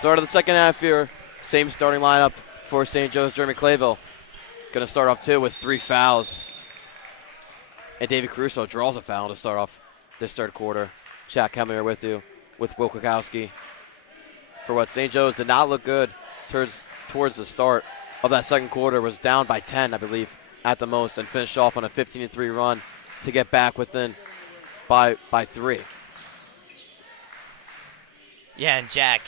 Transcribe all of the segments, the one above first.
Start of the second half here. Same starting lineup for St. Joe's. Jeremy Clayville going to start off too with 3 fouls. And David Caruso draws a foul to start off this third quarter. Shaq coming here with you with Will Kukowski. For what St. Joe's did not look good towards the start of that second quarter. Was down by 10, I believe, at the most, and finished off on a 15-3 run to get back within by 3. Yeah, and Jack,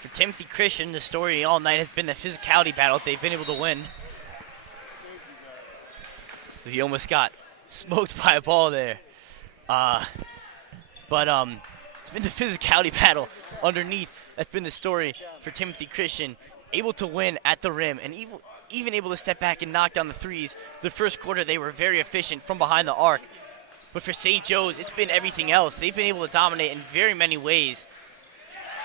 for Timothy Christian, the story all night has been the physicality battle they've been able to win. He almost got smoked by a ball there. But it's been the physicality battle underneath. That's been the story for Timothy Christian. Able to win at the rim and even able to step back and knock down the threes. The first quarter, they were very efficient from behind the arc. But for St. Joe's, it's been everything else. They've been able to dominate in very many ways.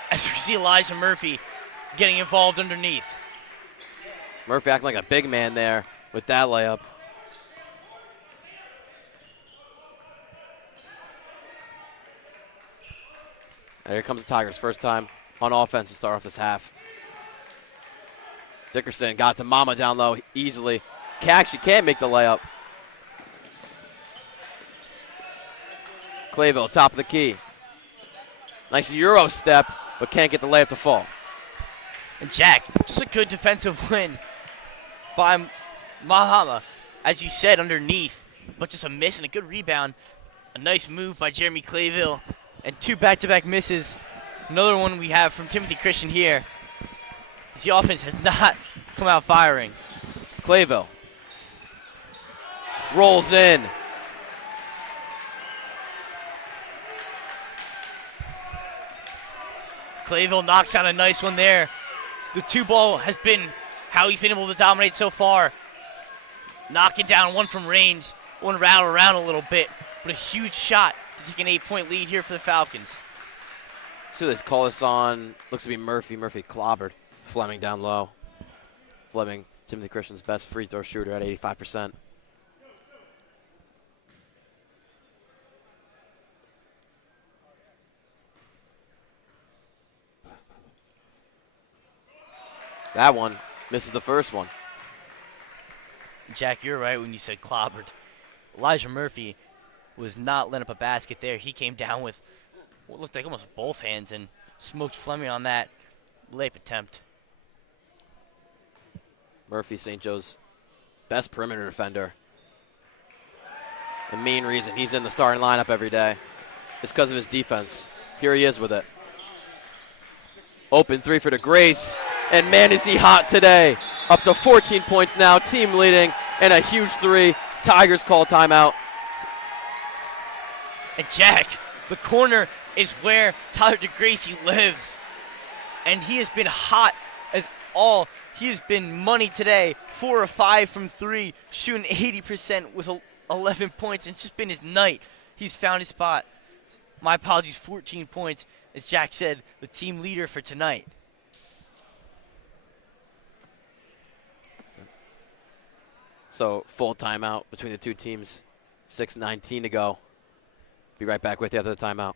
As we see Elijah Murphy getting involved underneath. Murphy acting like a big man there with that layup. And here comes the Tigers, first time on offense to start off this half. Dickerson got to Mama down low easily. Actually can't make the layup. Clayville, top of the key. Nice Euro step, but can't get the layup to fall. And Jack, just a good defensive win by Mahama, as you said, underneath, but just a miss and a good rebound. A nice move by Jeremy Clayville, and 2 back-to-back misses. Another one we have from Timothy Christian here. The offense has not come out firing. Clayville rolls in. Clayville knocks down a nice one there. The 2-ball has been how he's been able to dominate so far. Knocking down one from range, one rattle around a little bit, but a huge shot to take an 8-point lead here for the Falcons. So this call this on, looks to be Murphy. Murphy clobbered Fleming down low. Fleming, Timothy Christian's best free throw shooter at 85%. That one misses the first one. Jack, you're right when you said clobbered. Elijah Murphy was not letting up a basket there. He came down with what looked like almost both hands and smoked Fleming on that layup attempt. Murphy, St. Joe's best perimeter defender. The main reason he's in the starting lineup every day is because of his defense. Here he is with it. Open 3 for DeGrace. And man, is he hot today. Up to 14 points now, team leading, and a huge 3. Tigers call timeout. And Jack, the corner is where Tyler DeGracie lives. And he has been hot as all. He has been money today. 4 of 5 from 3, shooting 80% with 11 points. It's just been his night. He's found his spot. My apologies, 14 points. As Jack said, the team leader for tonight. So full timeout between the two teams. 6:19 to go. Be right back with you after the timeout.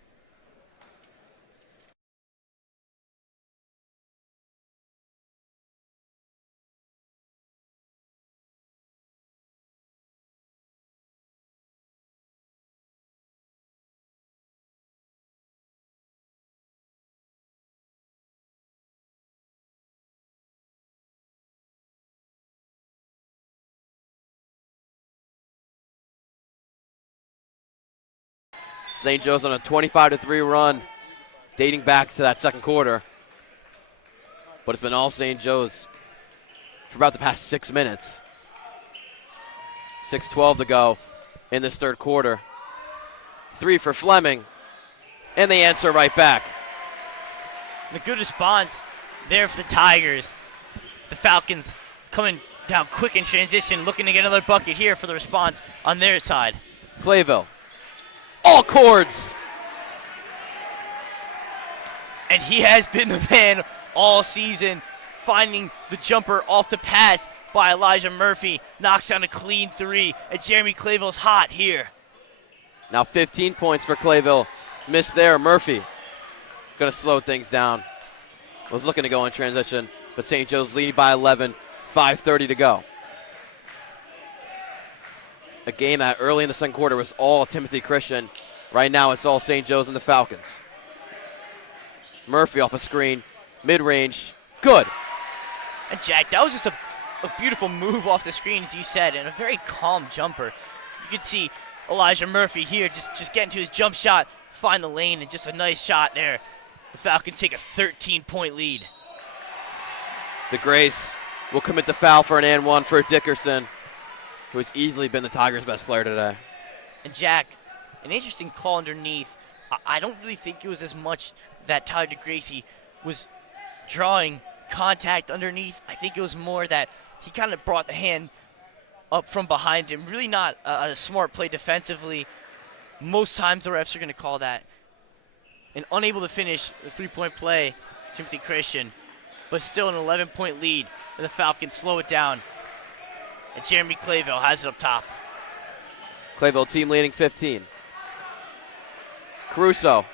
St. Joe's on a 25-3 run, dating back to that second quarter. But it's been all St. Joe's for about the past 6 minutes. 6:12 to go in this third quarter. 3 for Fleming, and they answer right back. And a good response there for the Tigers. The Falcons coming down quick in transition, looking to get another bucket here for the response on their side. Clayville. All chords. And he has been the man all season, finding the jumper off the pass by Elijah Murphy. Knocks down a clean 3, and Jeremy Clayville's hot here. Now 15 points for Clayville. Missed there, Murphy. Gonna slow things down. was looking to go in transition, but St. Joe's leading by 11, 5:30 to go. A game that early in the second quarter was all Timothy Christian. Right now it's all St. Joe's and the Falcons. Murphy off a screen, mid-range, good. And Jack, that was just a beautiful move off the screen, as you said, and a very calm jumper. You could see Elijah Murphy here just getting to his jump shot, find the lane, and just a nice shot there. The Falcons take a 13-point lead. DeGrace will commit the foul for an and one for Dickerson, who has easily been the Tigers' best player today. And Jack, an interesting call underneath. I don't really think it was as much that Tyler DeGracie was drawing contact underneath. I think it was more that he kind of brought the hand up from behind him. Really not a smart play defensively. Most times the refs are going to call that. And unable to finish the three-point play, Timothy Christian, but still an 11-point lead, and the Falcons slow it down. And Jeremy Clayville has it up top. Clayville team leading 15. Caruso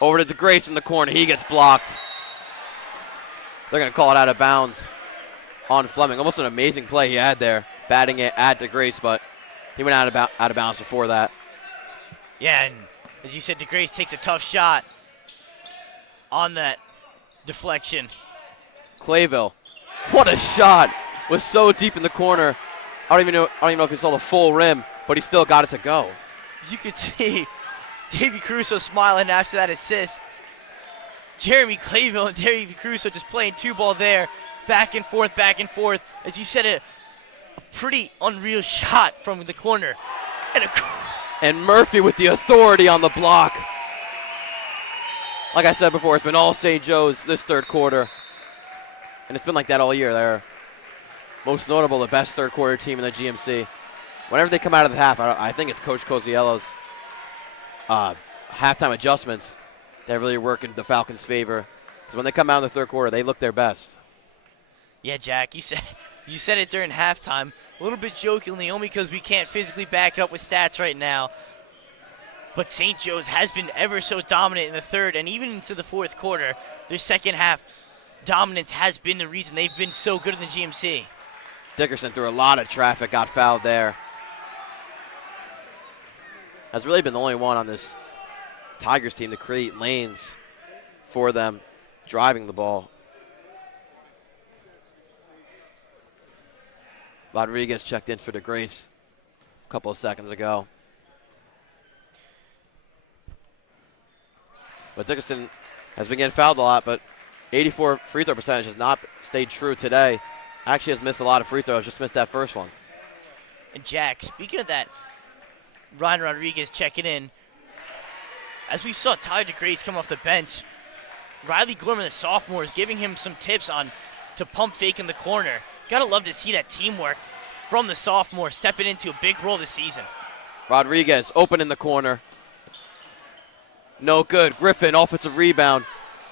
over to DeGrace in the corner. He gets blocked. They're going to call it out of bounds on Fleming. Almost an amazing play he had there, batting it at DeGrace, but he went out of bounds before that. Yeah, and as you said, DeGrace takes a tough shot on that deflection. Clayville, what a shot! Was so deep in the corner. I don't even know if he saw the full rim, but he still got it to go. As you could see, Davey Caruso smiling after that assist. Jeremy Clayville and Davey Caruso just playing two ball there, back and forth, back and forth. As you said, a pretty unreal shot from the corner. And Murphy with the authority on the block. Like I said before, it's been all St. Joe's this third quarter. And it's been like that all year. They're most notable, the best third quarter team in the GMC. Whenever they come out of the half, I think it's Coach Coziello's halftime adjustments that really work in the Falcons' favor. Because when they come out in the third quarter, they look their best. Yeah, Jack, you said it during halftime, a little bit jokingly, only because we can't physically back it up with stats right now. But St. Joe's has been ever so dominant in the third and even into the fourth quarter. Their second half dominance has been the reason they've been so good in the GMC. Dickerson through a lot of traffic, got fouled there. Has really been the only one on this Tigers team to create lanes for them driving the ball. Rodriguez checked in for DeGrace a couple of seconds ago. But Dickerson has been getting fouled a lot, but 84 free throw percentage has not stayed true today. Actually has missed a lot of free throws, just missed that first one. And Jack, speaking of that, Ryan Rodriguez checking in. As we saw Tyler DeGrace come off the bench, Riley Gorman, the sophomore, is giving him some tips on to pump fake in the corner. Gotta love to see that teamwork from the sophomore stepping into a big role this season. Rodriguez open in the corner. No good. Griffin, offensive rebound.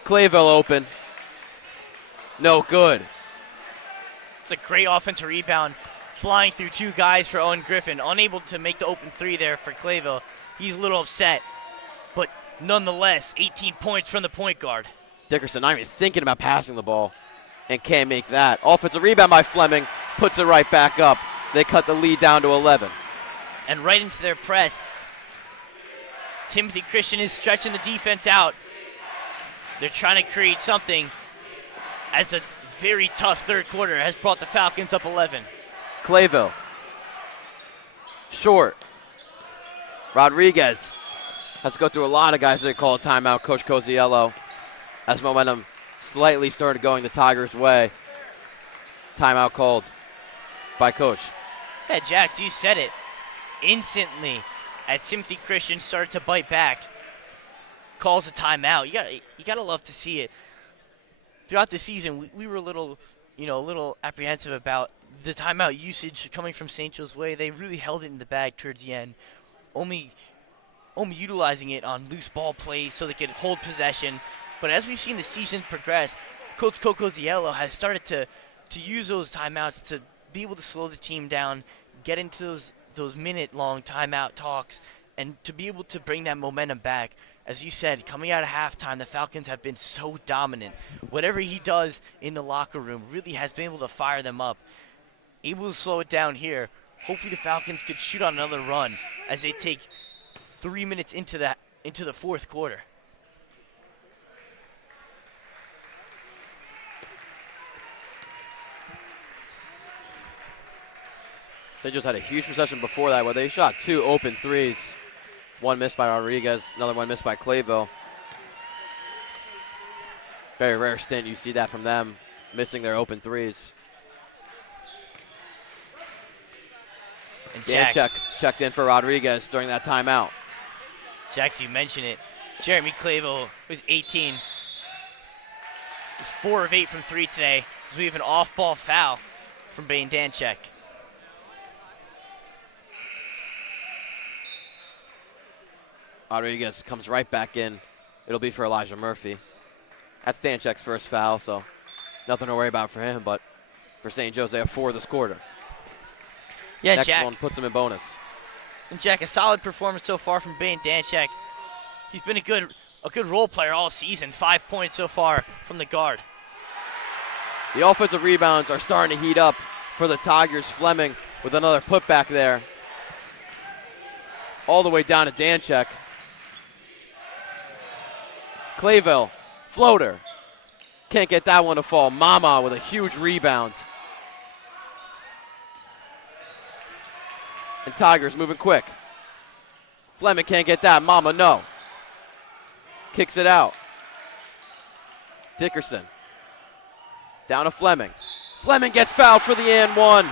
Clayville open. No good. It's a great offensive rebound, flying through two guys for Owen Griffin, unable to make the open three there for Clayville. He's a little upset, but nonetheless, 18 points from the point guard. Dickerson not even thinking about passing the ball and can't make that. Offensive rebound by Fleming, puts it right back up. They cut the lead down to 11. And right into their press. Timothy Christian is stretching the defense out. They're trying to create something as a very tough third quarter has brought the Falcons up 11. Clayville. Short. Rodriguez has to go through a lot of guys that call a timeout. Coach Coziello, as momentum slightly started going the Tigers' way. Timeout called by Coach. Yeah, Jax, you said it. Instantly, as Timothy Christian started to bite back, calls a timeout. You gotta love to see it. Throughout the season, we were a little apprehensive about the timeout usage coming from St. Joe's way. They really held it in the bag towards the end, only utilizing it on loose ball plays so they could hold possession. But as we've seen the season progress, Coach Coziello has started to use those timeouts to be able to slow the team down, get into those minute-long timeout talks, And to be able to bring that momentum back, as you said, coming out of halftime, the Falcons have been so dominant. Whatever he does in the locker room really has been able to fire them up. Able to slow it down here. Hopefully the Falcons could shoot on another run as they take 3 minutes into the fourth quarter. They just had a huge possession before that where they shot 2 open threes. One missed by Rodriguez, another one missed by Clayville. Very rare stint, you see that from them, missing their open threes. And Jack checked in for Rodriguez during that timeout. Jack, you mentioned it. Jeremy Clayville, who's 18, is 4 of 8 from 3 today, as we have an off-ball foul from Bane Danchek. Rodriguez comes right back in. It'll be for Elijah Murphy. That's Danchek's first foul, so nothing to worry about for him, but for St. Joe's, they have 4 this quarter. Yeah, Next Jack, one puts him in bonus. and Jack, a solid performance so far from Bane Danchek. He's been a good role player all season. 5 points so far from the guard. The offensive rebounds are starting to heat up for the Tigers. Fleming with another putback there. All the way down to Danchek. Clayville, floater. Can't get that one to fall. Mama with a huge rebound. And Tigers moving quick. Fleming can't get that. Mama, no. Kicks it out. Dickerson. Down to Fleming. Fleming gets fouled for the and one.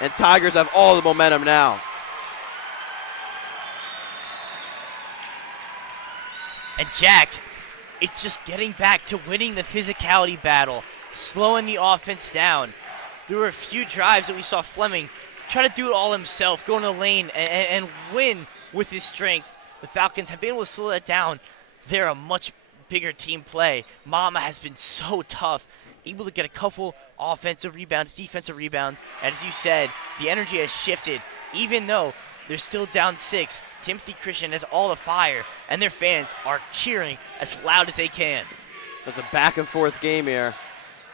And Tigers have all the momentum now. And Jack, it's just getting back to winning the physicality battle, slowing the offense down. There were a few drives that we saw Fleming try to do it all himself, go in the lane and win with his strength. The Falcons have been able to slow that down. They're a much bigger team play. Mama has been so tough, able to get a couple offensive rebounds, defensive rebounds. And as you said, the energy has shifted. Even though they're still down 6, Timothy Christian has all the fire, and their fans are cheering as loud as they can. There's a back and forth game here.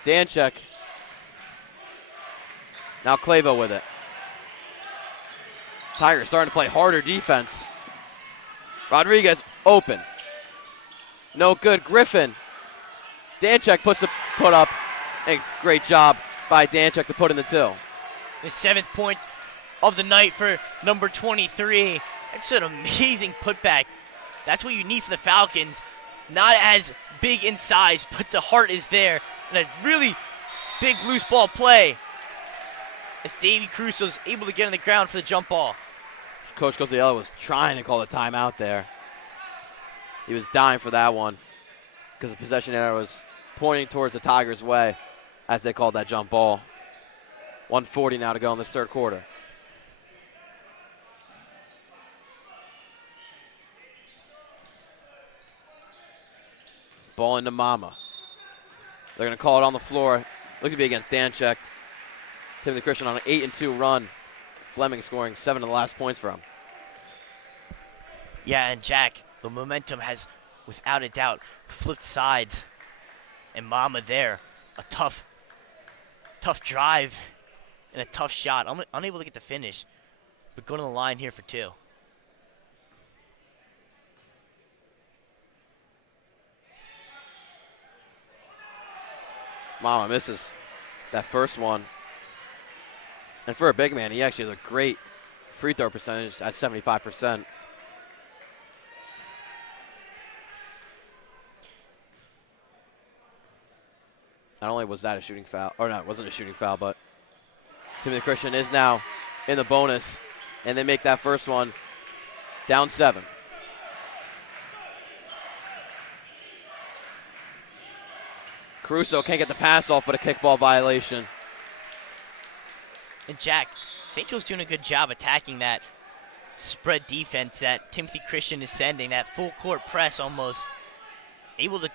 Danchek. Now Clayville with it. Tigers starting to play harder defense. Rodriguez open. No good. Griffin. Danchek puts the put up. And great job by Danchek to put in the 2. The 7th point of the night for number 23. That's an amazing putback. That's what you need for the Falcons. Not as big in size, but the heart is there. And a really big loose ball play as Davey Crusoe's able to get on the ground for the jump ball. Coach Cosiello was trying to call a timeout there. He was dying for that one because the possession arrow was pointing towards the Tigers' way as they called that jump ball. 1:40 now to go in this third quarter. Ball into Mama. They're going to call it on the floor. Look to be against Danchek. Timothy Christian on an 8-2 run. Fleming scoring 7 of the last points for him. Yeah, and Jack, the momentum has, without a doubt, flipped sides. And Mama there, a tough drive and a tough shot. Unable to get the finish, but going to the line here for 2. Mama misses that first one. And for a big man, he actually has a great free throw percentage at 75%. Not only was that a shooting foul, or no, it wasn't a shooting foul, but Timothy Christian is now in the bonus, and they make that first one down 7. Caruso can't get the pass off, but a kickball violation. And Jack, St. Joe's doing a good job attacking that spread defense that Timothy Christian is sending, that full court press almost. Able to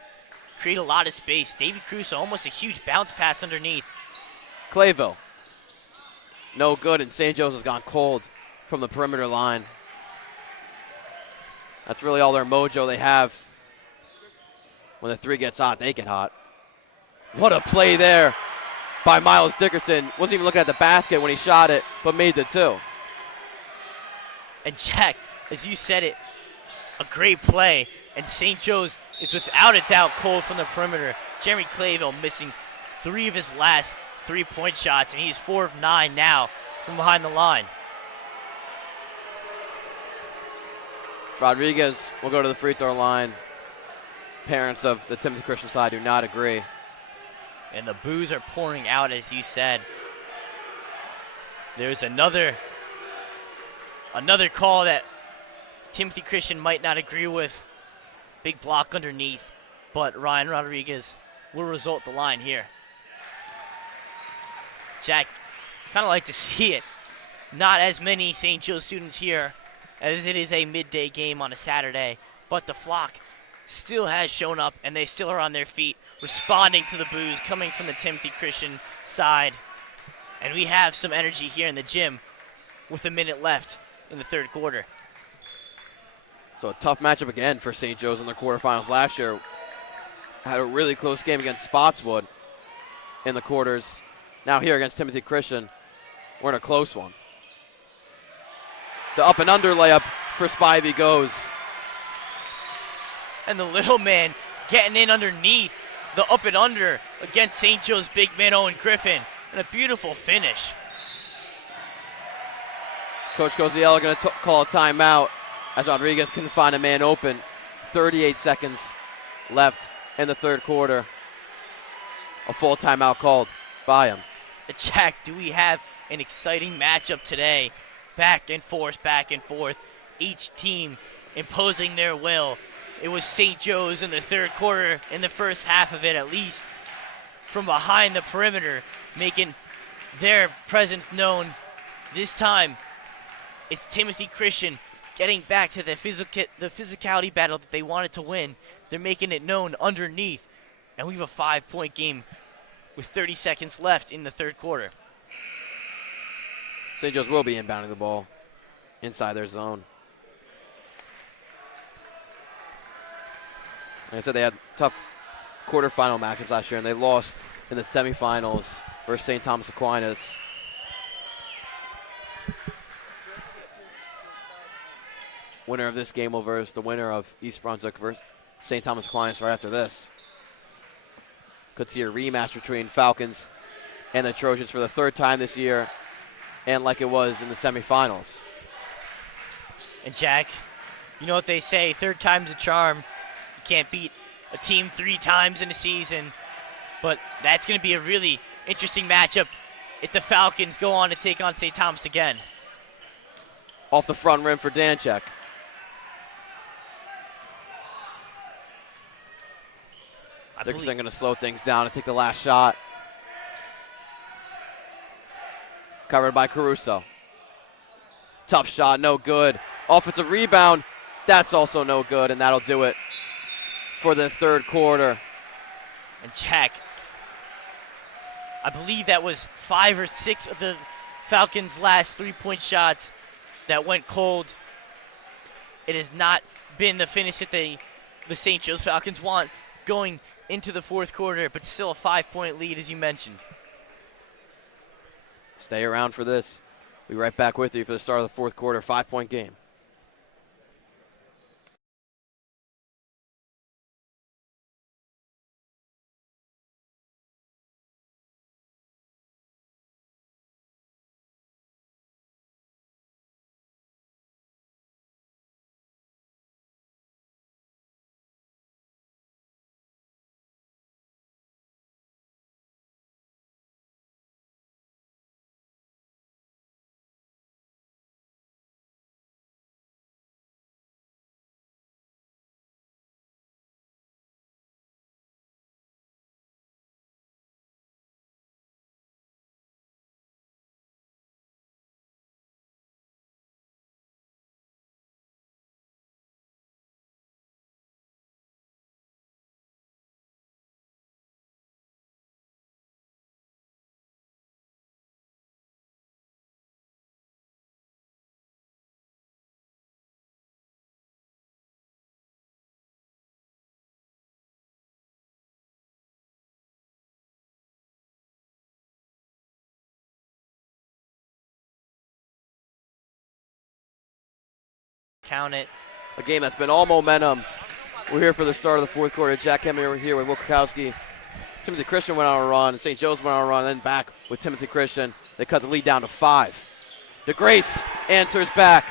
create a lot of space. Davey Crusoe, almost a huge bounce pass underneath. Clayville. No good, and St. Joe's has gone cold from the perimeter line. That's really all their mojo they have. When the three gets hot, they get hot. What a play there by Miles Dickerson. Wasn't even looking at the basket when he shot it, but made the two. And Jack, as you said it, a great play. And St. Joe's is without a doubt cold from the perimeter. Jeremy Clayville missing 3 of his last 3-point shots, and he's 4 of 9 now from behind the line. Rodriguez will go to the free throw line. Parents of the Timothy Christian side do not agree. And the boos are pouring out, as you said. There's another call that Timothy Christian might not agree with. Big block underneath, but Ryan Rodriguez will result the line here. Jack, kind of like to see it. Not as many St. Joe students here as it is a midday game on a Saturday, but the flock still has shown up and they still are on their feet, responding to the boos coming from the Timothy Christian side. And we have some energy here in the gym with a minute left in the third quarter. So a tough matchup again for St. Joe's in the quarterfinals last year. Had a really close game against Spotswood in the quarters. Now here against Timothy Christian, we're in a close one. The up and under layup for Spivey goes. And the little man getting in underneath the up and under against St. Joe's big man Owen Griffin. And a beautiful finish. Coach Coziella going to call a timeout as Rodriguez couldn't find a man open. 38 seconds left in the third quarter. A full timeout called by him. Jack, do we have an exciting matchup today? Back and forth, back and forth. Each team imposing their will. It was St. Joe's in the third quarter, in the first half of it at least, from behind the perimeter, making their presence known. This time, it's Timothy Christian getting back to the physicality battle that they wanted to win. They're making it known underneath, and we have a 5-point game with 30 seconds left in the third quarter. St. Joe's will be inbounding the ball inside their zone. Like I said, they had tough quarterfinal matchups last year, and they lost in the semifinals versus St. Thomas Aquinas. Winner of this game will versus the winner of East Brunswick versus St. Thomas Aquinas right after this. Could see a rematch between Falcons and the Trojans for the third time this year, and like it was in the semifinals. And Jack, you know what they say, third time's a charm. You can't beat a team 3 times in a season, but that's going to be a really interesting matchup if the Falcons go on to take on St. Thomas again. Off the front rim for Danchek. Dickerson going to slow things down and take the last shot. Covered by Caruso. Tough shot, no good. Offensive rebound, that's also no good, and that'll do it for the third quarter. And Jack, I believe that was 5 or 6 of the Falcons' last 3-point shots that went cold. It has not been the finish that the St. Joe's Falcons want going into the fourth quarter, but still a 5-point lead, as you mentioned. Stay around for this. We'll be right back with you for the start of the fourth quarter, 5-point game. count it. A game that's been all momentum. We're here for the start of the fourth quarter. Jack Henry over here with Will Krakowski. Timothy Christian went on a run, and St. Joe's went on a run, and then back with Timothy Christian. They cut the lead down to 5. DeGrace answers back.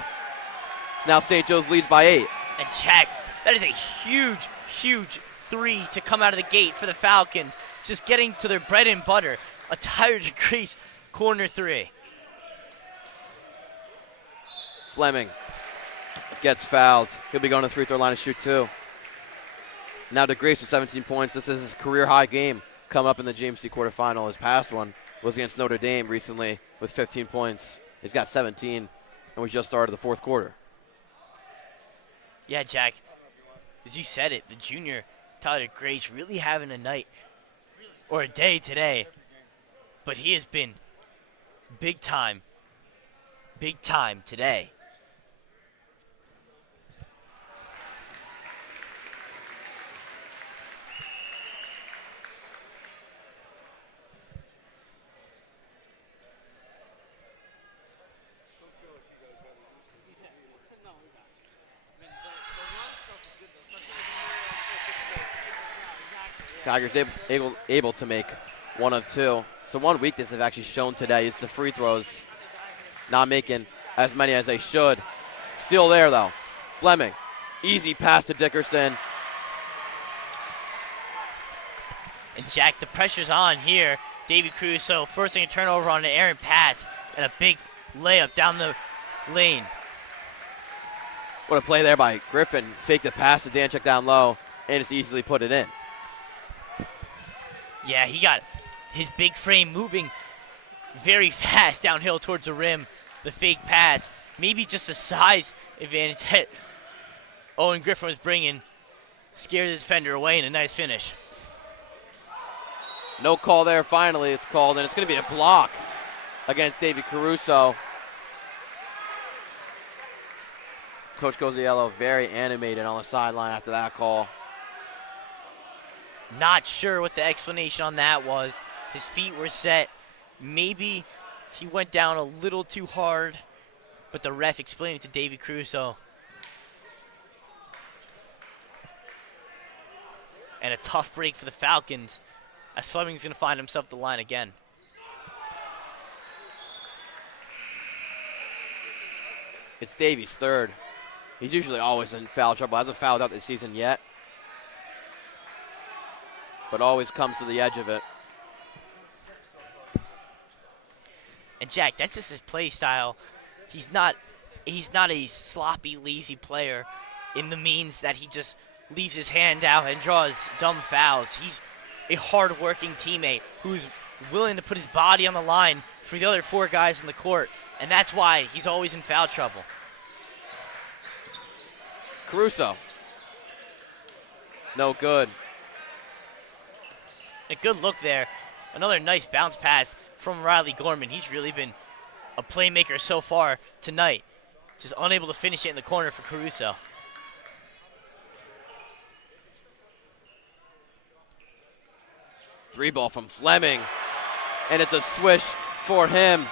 Now St. Joe's leads by 8. And Jack, that is a huge, huge 3 to come out of the gate for the Falcons. Just getting to their bread and butter. A Tyler DeGrace corner 3. Fleming gets fouled. He'll be going to the free throw line to shoot 2. Now DeGrace with 17 points. This is his career high game coming up in the GMC quarterfinal. His past one was against Notre Dame recently with 15 points. He's got 17, and we just started the fourth quarter. Yeah, Jack, as you said it, the junior Tyler DeGrace really having a night or a day today. But he has been big time today. Tigers able to make 1 of 2. So one weakness they've actually shown today is the free throws. Not making as many as they should. Still there, though. Fleming. Easy pass to Dickerson. And Jack, the pressure's on here. Davey Caruso forcing a turnover on an errant pass and a big layup down the lane. What a play there by Griffin. Fake the pass to Danchuk down low and just easily put it in. Yeah, he got his big frame moving very fast downhill towards the rim. The fake pass, maybe just a size advantage that Owen Griffin was bringing, scared the defender away, and a nice finish. No call there. Finally, it's called, and it's going to be a block against Davey Caruso. Coach Gozziello very animated on the sideline after that call. Not sure what the explanation on that was. His feet were set. Maybe he went down a little too hard, but the ref explained it to Davey Caruso. And a tough break for the Falcons, as Fleming's going to find himself at the line again. It's Davey's third. He's usually always in foul trouble. Hasn't fouled out this season yet, but always comes to the edge of it. And Jack, that's just his play style. He's not a sloppy, lazy player in the means that he just leaves his hand out and draws dumb fouls. He's a hard-working teammate who's willing to put his body on the line for the other 4 guys in the court, and that's why he's always in foul trouble. Caruso. No good. A good look there. Another nice bounce pass from Riley Gorman. He's really been a playmaker so far tonight. Just unable to finish it in the corner for Caruso. Three ball from Fleming, and it's a swish for him.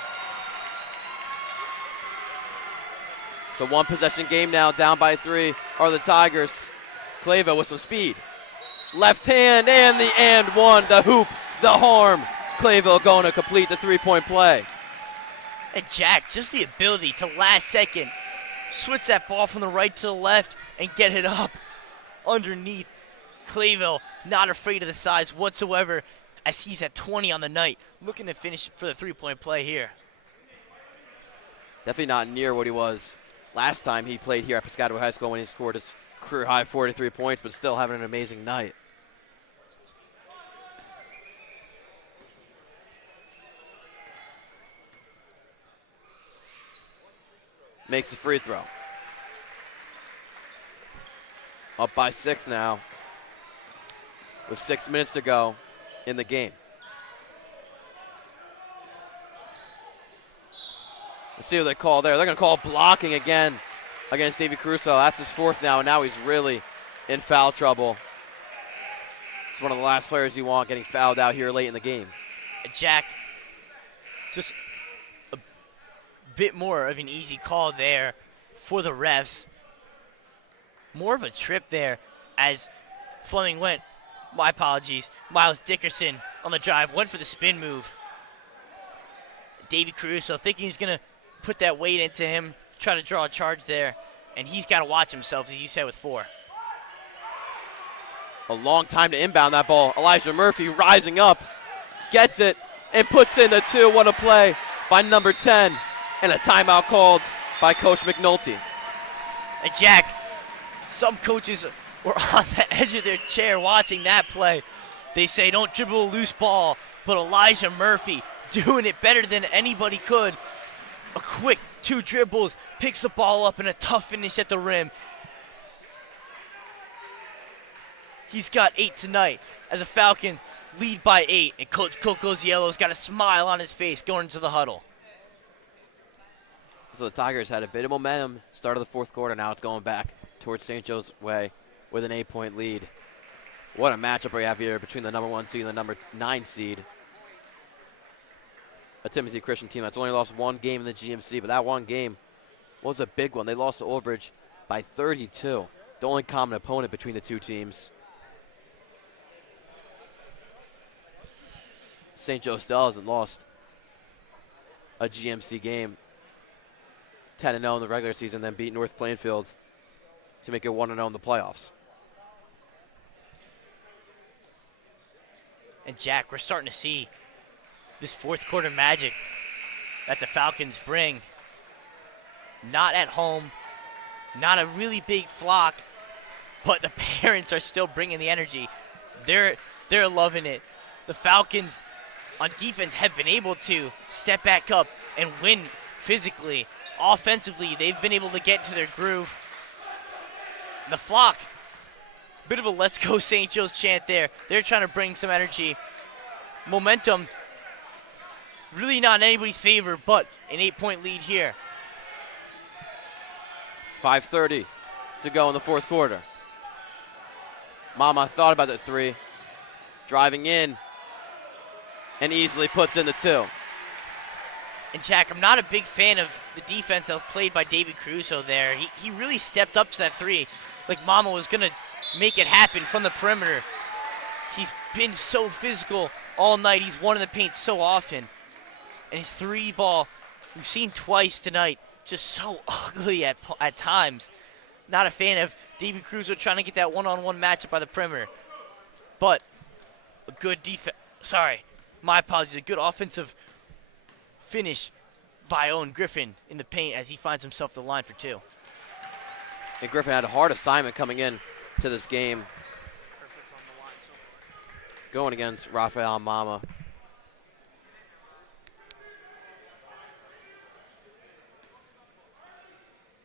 It's a 1-possession game now, down by 3 are the Tigers. Clayville with some speed. Left hand and the and one, the hoop, the harm. Clayville going to complete the 3-point play. And Jack, just the ability to last second switch that ball from the right to the left and get it up underneath. Clayville not afraid of the size whatsoever, as he's at 20 on the night, looking to finish for the 3-point play here. Definitely not near what he was last time he played here at Piscataway High School when he scored his career high 43 points, but still having an amazing night. Makes the free throw. Up by 6 now, with 6 minutes to go in the game. Let's see what they call there. They're going to call blocking again against Davey Caruso. That's his 4th now, and now he's really in foul trouble. He's one of the last players you want getting fouled out here late in the game. Jack, just a bit more of an easy call there for the refs. more of a trip there as Fleming went. My apologies. Miles Dickerson on the drive went for the spin move. Davey Caruso thinking he's going to put that weight into him, try to draw a charge there, and he's got to watch himself, as you said, with 4. A long time to inbound that ball. Elijah Murphy rising up, gets it, and puts in the 2. What a play by number 10, and a timeout called by Coach McNulty. And Jack, some coaches were on the edge of their chair watching that play. They say don't dribble a loose ball, but Elijah Murphy doing it better than anybody could. A quick 2 dribbles, picks the ball up, and a tough finish at the rim. He's got 8 tonight as the Falcons lead by 8, and Coach Cocoziello's got a smile on his face going into the huddle. So the Tigers had a bit of momentum start of the fourth quarter. Now it's going back towards St. Joe's way with an 8-point lead. What a matchup we have here between the number 1 seed and the number 9 seed. A Timothy Christian team that's only lost 1 game in the GMC, but that one game was a big one. They lost to Old Bridge by 32, the only common opponent between the two teams. St. Joe still hasn't lost a GMC game. 10-0 in the regular season, then beat North Plainfield to make it 1-0 in the playoffs. And Jack, we're starting to see this fourth quarter magic that the Falcons bring. Not at home, not a really big flock, but the parents are still bringing the energy. They're loving it. The Falcons on defense have been able to step back up and win physically. Offensively, they've been able to get into their groove. The flock, bit of a let's go St. Joe's chant there. They're trying to bring some energy. Momentum, really not in anybody's favor, but an 8-point lead here. 5:30 to go in the fourth quarter. Mama thought about the 3, driving in, and easily puts in the 2. And Jack, I'm not a big fan of the defense that was played by David Caruso there. He really stepped up to that 3, like Mama was gonna make it happen from the perimeter. He's been so physical all night. He's won in the paint so often. And his 3 ball, we've seen twice tonight, just so ugly at times. Not a fan of David Caruso trying to get that one-on-one matchup by the perimeter. But a good defense, my apologies, a good offensive finish by Owen Griffin in the paint as he finds himself the line for 2. And Griffin had a hard assignment coming in to this game, going against Rafael Mama.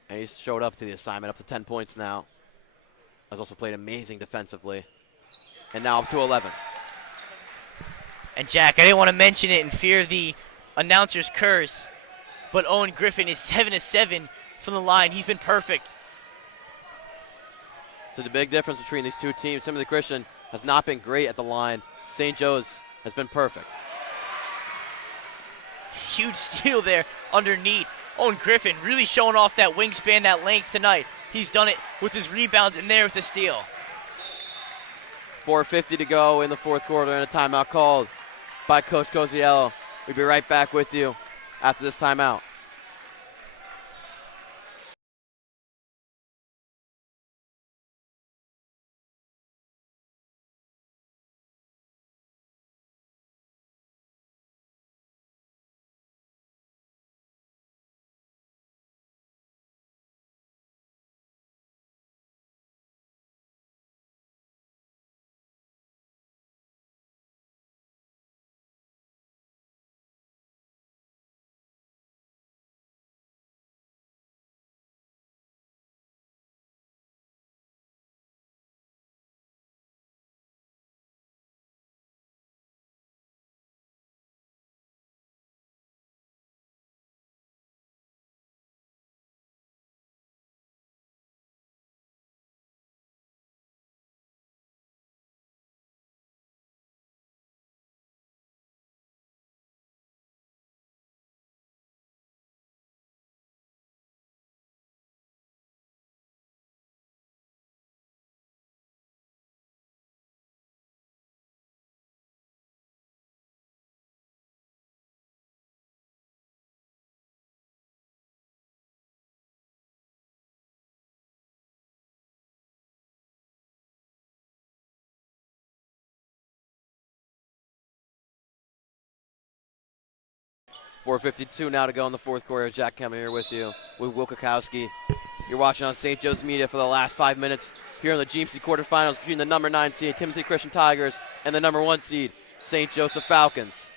And he showed up to the assignment, up to 10 points now. Has also played amazing defensively. And now up to 11. And Jack, I didn't want to mention it in fear of the announcer's curse, but Owen Griffin is 7-7 from the line. He's been perfect. So the big difference between these two teams, Timothy Christian has not been great at the line. St. Joe's has been perfect. Huge steal there underneath. Owen Griffin really showing off that wingspan, that length tonight. He's done it with his rebounds and there with the steal. 4:50 to go in the fourth quarter and a timeout called by Coach Coziello. We'll be right back with you after this timeout. 4:52 now to go in the fourth quarter. Jack Kemmer here with you, with Will Kukowski. You're watching on St. Joe's Media for the last 5 minutes here in the GMC quarterfinals between the number 9 seed Timothy Christian Tigers and the number 1 seed St. Joseph Falcons.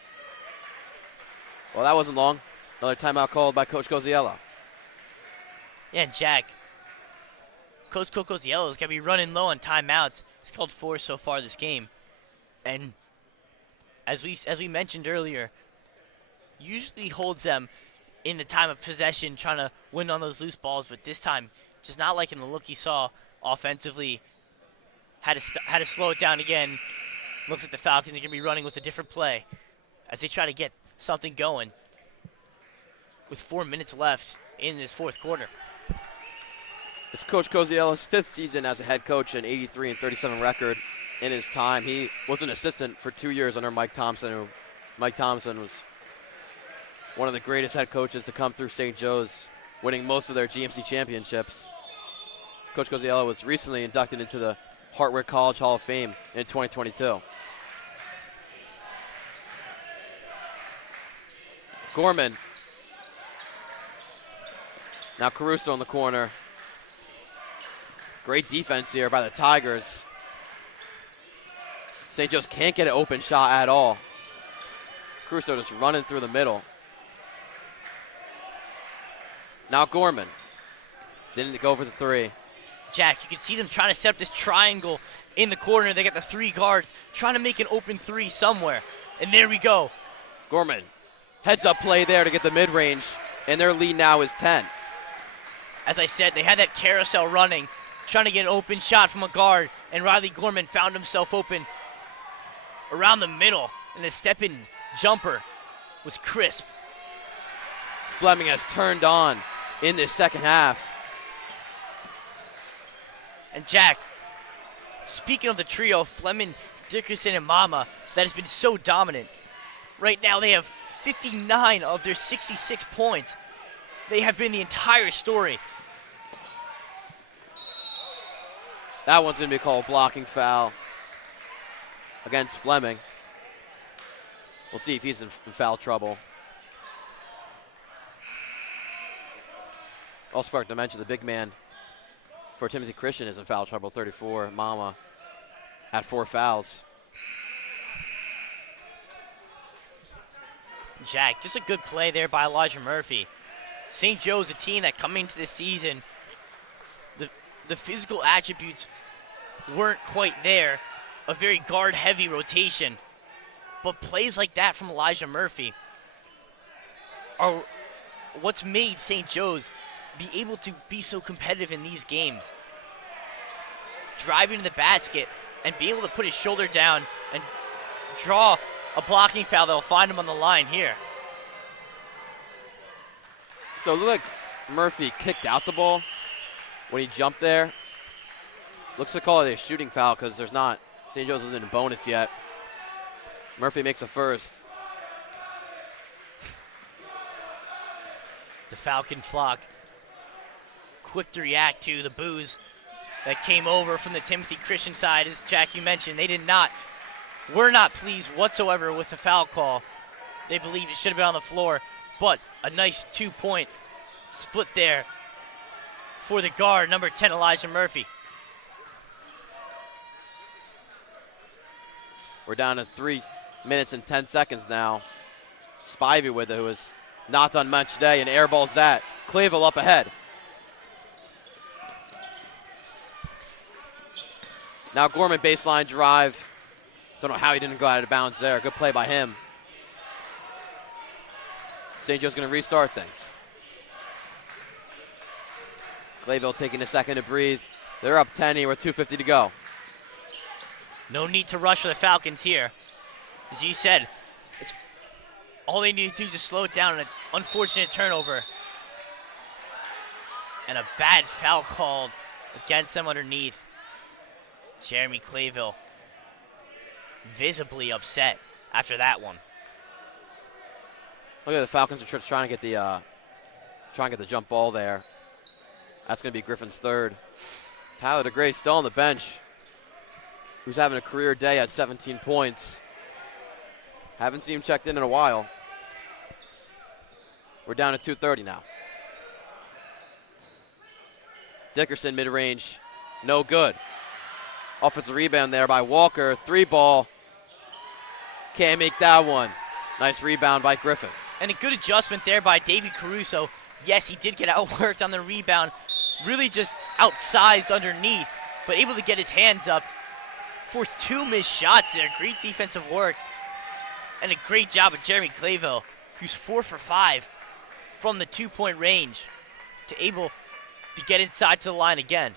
Well, that wasn't long. Another timeout called by Coach Coziello. Yeah, Jack. Coach Coziello is going to be running low on timeouts. He's called 4 so far this game. And as we mentioned earlier, usually holds them in the time of possession, trying to win on those loose balls, but this time, just not liking the look he saw offensively. Had to slow it down again. Looks like the Falcons are going to be running with a different play as they try to get something going with 4 minutes left in this fourth quarter. It's Coach Coziello's 5th season as a head coach, an 83-37 record in his time. He was an assistant for 2 years under Mike Thompson. Mike Thompson was one of the greatest head coaches to come through St. Joe's, winning most of their GMC championships. Coach Coziello was recently inducted into the Hartwick College Hall of Fame in 2022. Gorman. Now Caruso in the corner. Great defense here by the Tigers. St. Joe's can't get an open shot at all. Caruso just running through the middle. Now Gorman. Didn't go for the 3. Jack, you can see them trying to set up this triangle in the corner. They got the 3 guards trying to make an open 3 somewhere. And there we go. Gorman. Heads up play there to get the mid-range, and their lead now is 10. As I said, they had that carousel running, trying to get an open shot from a guard, and Riley Gorman found himself open around the middle, and the step-in jumper was crisp. Fleming has turned on in this second half. And Jack, speaking of the trio, Fleming, Dickerson, and Mama, that has been so dominant. Right now they have 59 of their 66 points. They have been the entire story. That one's going to be called blocking foul against Fleming. We'll see if he's in foul trouble. Also forgot to mention the big man for Timothy Christian is in foul trouble, 34. Mama at 4 fouls. Jack, just a good play there by Elijah Murphy. St. Joe's a team that coming into this season, the physical attributes weren't quite there. A very guard-heavy rotation. But plays like that from Elijah Murphy are what's made St. Joe's be able to be so competitive in these games. Driving to the basket and be able to put his shoulder down and draw a blocking foul that'll find him on the line here. So it looked like Murphy kicked out the ball when he jumped there. Looks to call it a shooting foul because there's not, St. Joe's isn't in bonus yet. Murphy makes a first. The Falcon flock quick to react to the boos that came over from the Timothy Christian side. As Jack, you mentioned, they were not pleased whatsoever with the foul call. They believed it should have been on the floor, but a nice 2-point split there for the guard, number 10, Elijah Murphy. We're down to 3 minutes and 10 seconds now. Spivey with it, who has not done much today, and airballs that. Clayville up ahead. Now Gorman baseline drive. Don't know how he didn't go out of bounds there. Good play by him. St. Joe's going to restart things. Clayville taking a second to breathe. They're up 10 here with 2:50 to go. No need to rush for the Falcons here. As you said, all they need to do is just slow it down, an unfortunate turnover. And a bad foul called against them underneath. Jeremy Clayville visibly upset after that one. Look at the Falcons are trying to get the jump ball there. That's going to be Griffin's 3rd. Tyler DeGray still on the bench, who's having a career day at 17 points. Haven't seen him checked in a while. We're down to 2:30 now. Dickerson mid-range, no good. Offensive rebound there by Walker. 3-ball. Can't make that one. Nice rebound by Griffin. And a good adjustment there by Davey Caruso. Yes, he did get outworked on the rebound. Really just outsized underneath, but able to get his hands up. Forced 2 missed shots there. Great defensive work. And a great job of Jeremy Clayville, who's 4 for 5 from the 2-point range to able to get inside to the line again.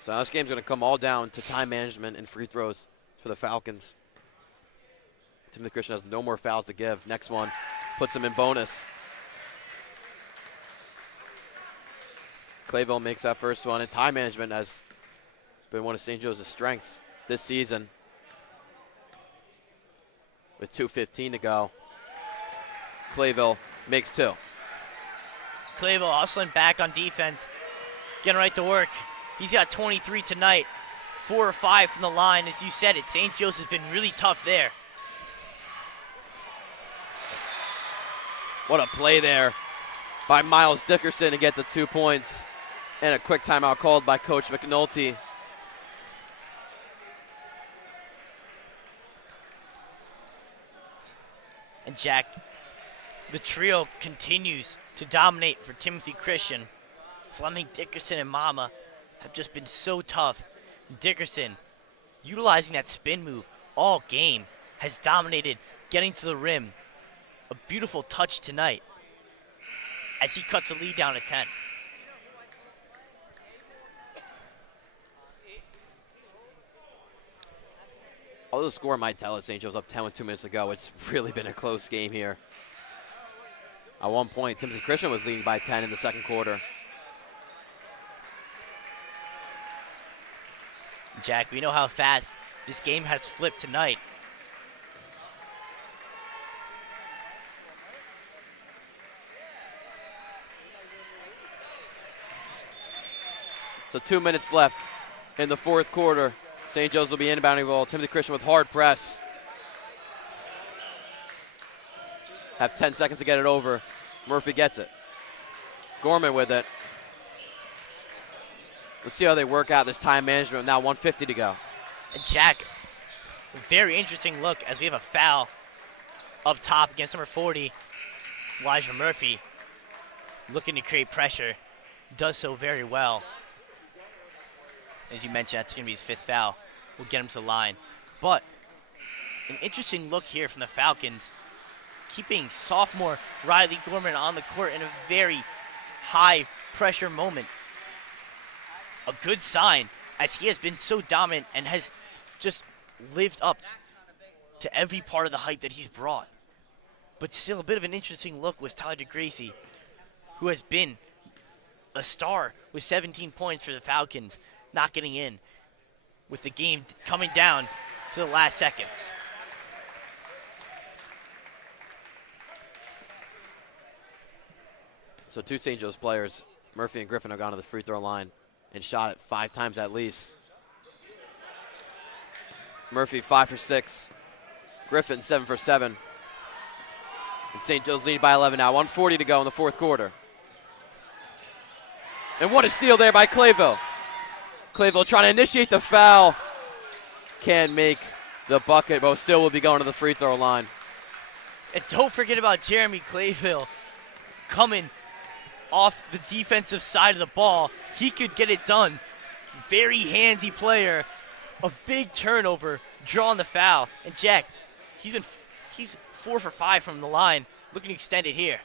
So now this game's going to come all down to time management and free throws for the Falcons. Timothy Christian has no more fouls to give. Next one puts him in bonus. Clayville makes that first one, and time management has been one of St. Joe's strengths this season. With 2:15 to go, Clayville makes 2. Clayville hustling back on defense, getting right to work. He's got 23 tonight, 4 or 5 from the line. As you said it, St. Joe's has been really tough there. What a play there by Miles Dickerson to get the 2 points. And a quick timeout called by Coach McNulty. And Jack, the trio continues to dominate for Timothy Christian. Fleming, Dickerson, and Mama have just been so tough. Dickerson, utilizing that spin move all game, has dominated getting to the rim. A beautiful touch tonight as he cuts the lead down to 10. Although the score might tell us St. Joe's up 10 with 2 minutes to go, it's really been a close game here. At one point, Timothy Christian was leading by 10 in the second quarter. Jack, we know how fast this game has flipped tonight. So 2 minutes left in the fourth quarter. St. Joe's will be inbounding ball. Timothy Christian with hard press. Have 10 seconds to get it over. Murphy gets it. Gorman with it. Let's see how they work out this time management. Now 1:50 to go. And Jack, a very interesting look as we have a foul up top against number 40, Elijah Murphy, looking to create pressure. Does so very well. As you mentioned, that's going to be his 5th foul. We'll get him to the line. But an interesting look here from the Falcons, keeping sophomore Riley Gorman on the court in a very high pressure moment. A good sign, as he has been so dominant and has just lived up to every part of the hype that he's brought. But still a bit of an interesting look with Tyler DeGracie, who has been a star with 17 points for the Falcons, not getting in, with the game coming down to the last seconds. So 2 St. Joe's players, Murphy and Griffin, have gone to the free throw line and shot it 5 times at least. Murphy 5 for 6. Griffin 7 for 7. And St. Joe's lead by 11 now. 1:40 to go in the fourth quarter. And what a steal there by Clayville. Clayville trying to initiate the foul. Can't make the bucket, but still will be going to the free throw line. And don't forget about Jeremy Clayville coming off the defensive side of the ball. He could get it done. Very handsy player. A big turnover, drawing the foul. And Jack, he's 4 for 5 from the line, looking to extend it here.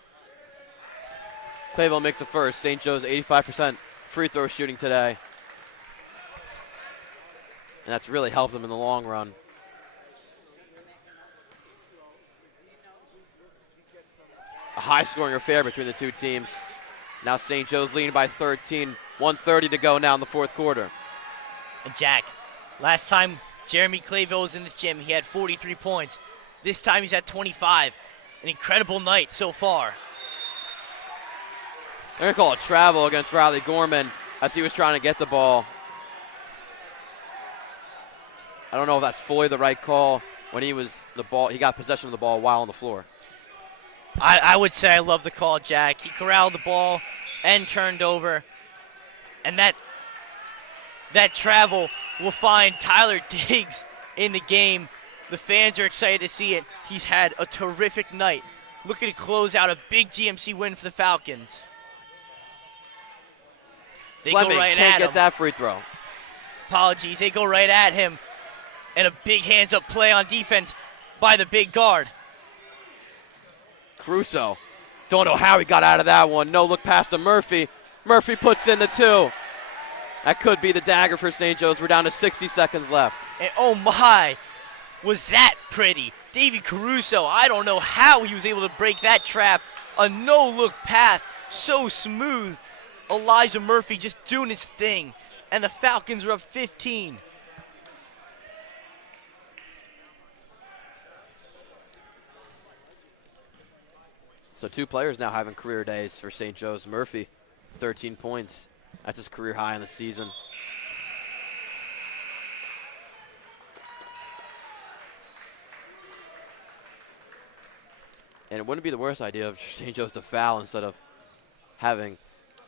Clayville makes the first. St. Joe's 85% free throw shooting today. And that's really helped them in the long run. A high-scoring affair between the two teams. Now St. Joe's leading by 13. 1:30 to go now in the fourth quarter. And Jack, last time Jeremy Clayville was in this gym, he had 43 points. This time he's at 25. An incredible night so far. They're going to call a travel against Riley Gorman as he was trying to get the ball. I don't know if that's fully the right call when he got possession of the ball while on the floor. I would say I love the call, Jack. He corralled the ball and turned over. And that travel will find Tyler Diggs in the game. The fans are excited to see it. He's had a terrific night. Looking to close out a big GMC win for the Falcons. They Fleming go right can't at get him. that free throw. Apologies. They go right at him. And a big hands-up play on defense by the big guard. Caruso, don't know how he got out of that one. No look pass to Murphy. Murphy puts in the 2. That could be the dagger for St. Joe's. We're down to 60 seconds left. And oh my, was that pretty. Davy Caruso, I don't know how he was able to break that trap. A no-look path, so smooth. Elijah Murphy just doing his thing. And the Falcons are up 15. So 2 players now having career days for St. Joe's. Murphy, 13 points. That's his career high in the season. And it wouldn't be the worst idea of St. Joe's to foul instead of having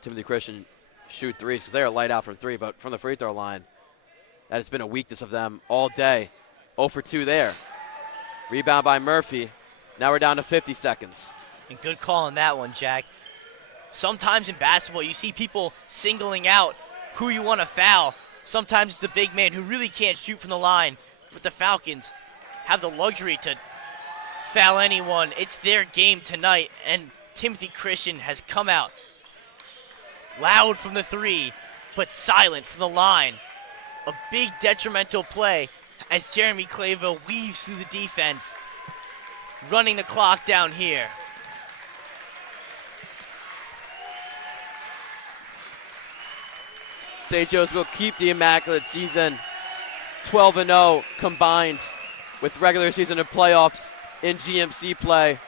Timothy Christian shoot threes, because they are light out from 3, but from the free throw line, that has been a weakness of them all day. 0 for 2 there. Rebound by Murphy. Now we're down to 50 seconds. And good call on that one, Jack. Sometimes in basketball, you see people singling out who you want to foul. Sometimes it's the big man who really can't shoot from the line. But the Falcons have the luxury to foul anyone. It's their game tonight, and Timothy Christian has come out loud from the 3, but silent from the line. A big detrimental play as Jeremy Clayville weaves through the defense, running the clock down here. St. Joe's will keep the immaculate season, 12-0 combined with regular season and playoffs in GMC play.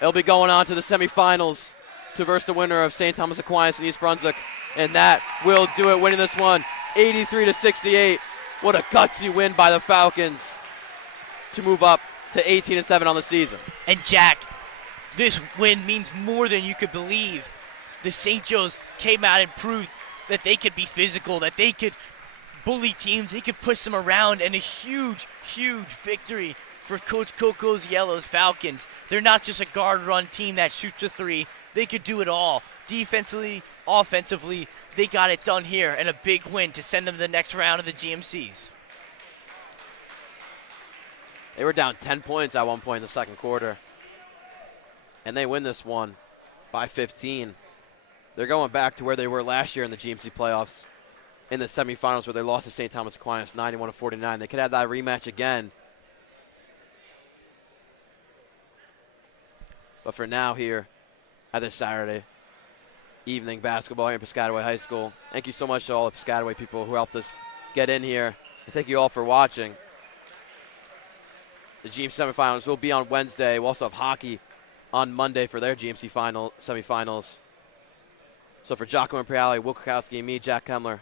They'll be going on to the semifinals to verse the winner of St. Thomas Aquinas and East Brunswick, and that will do it, winning this one 83-68. What a gutsy win by the Falcons to move up to 18-7 on the season. And Jack, this win means more than you could believe. The St. Joe's came out and proved that they could be physical, that they could bully teams, they could push them around, and a huge, huge victory for Coach Coco's Yellows Falcons. They're not just a guard-run team that shoots a 3. They could do it all. Defensively, offensively, they got it done here, and a big win to send them to the next round of the GMCs. They were down 10 points at one point in the second quarter, and they win this one by 15. They're going back to where they were last year in the GMC playoffs in the semifinals, where they lost to St. Thomas Aquinas 91-49. They could have that rematch again. But for now here at this Saturday evening basketball here in Piscataway High School, thank you so much to all the Piscataway people who helped us get in here. And thank you all for watching. The GMC semifinals will be on Wednesday. We'll also have hockey on Monday for their GMC semifinals. So for Giacomo Priali, Will Kukowski, and me, Jack Kemler,